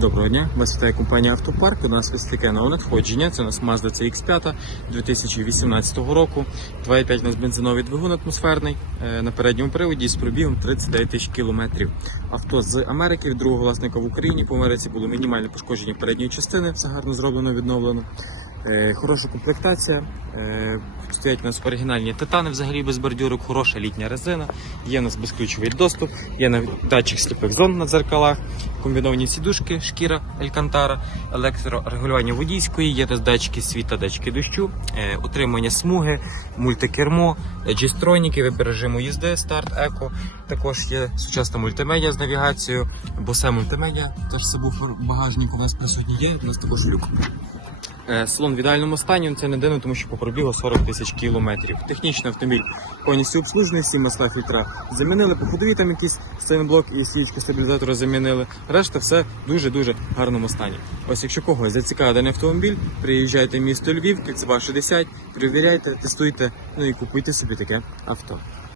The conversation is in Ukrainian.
Доброго дня, вас вітає компанія Автопарк. У нас ось таке нове надходження. Це у нас Mazda CX5 2018 року. 2,5 у нас бензиновий двигун атмосферний е, на передньому приводі з пробігом 39 тисяч кілометрів. Авто з Америки від другого власника в Україні. По Америці було мінімальне пошкодження передньої частини. Все гарно зроблено, відновлено. Е, Хороша комплектація. Е, Стоять у нас оригінальні титани взагалі без бордюрок, хороша літня резина. Є у нас безключовий доступ, є навіть датчик сліпих зон на дзеркалах, комбіновані сідушки, шкіра Алькантара, електрорегулювання водійської, є датчики світа, датчики дощу, е, утримання смуги, мультикермо, джістроніки, вибір режиму їзди, старт, еко. Також є сучасна мультимедіа з навігацією, босе мультимедіа, теж сабвуфер багажник у нас присутній є, у нас також люк. Е, Салон в ідеальному стані, це не дивно, тому що по пробігу 40 тисяч кілометрів. Технічний автомобіль повністю обслужений, всі масла фільтра замінили, по там якийсь стейнблок і свічки стабілізатора замінили. Решта все в дуже-дуже гарному стані. Ось якщо когось зацікавив даний автомобіль, приїжджайте в місто Львів, Кільцева 60, перевіряйте, тестуйте, ну і купуйте собі таке авто.